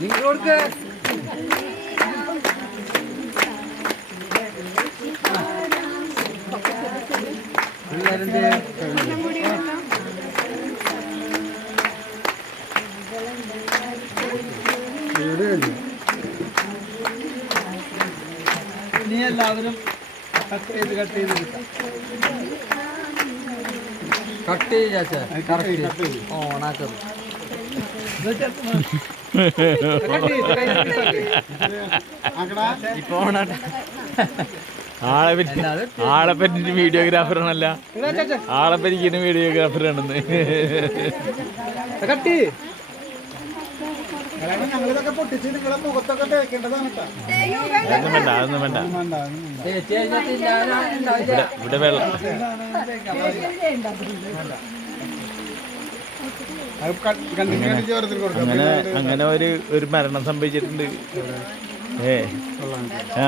നീ എല്ലാവരും കട്ട് ചെയ്ത് ഓണാക്കും ആളെ പറ്റി വീഡിയോഗ്രാഫറാണല്ല, ആളെ പറ്റിക്കുന്ന വീഡിയോഗ്രാഫറാണെന്ന്. ഞങ്ങളിതൊക്കെ പൊട്ടിച്ച് നിങ്ങളെ മുഖത്തൊക്കെ തേക്കേണ്ടതാണ്. അതൊന്നും വേണ്ട, അതൊന്നും വേണ്ട. ഇവിടെ വെള്ളം അങ്ങനെ ഒരു മരണം സംഭവിച്ചിട്ടുണ്ട്. ആ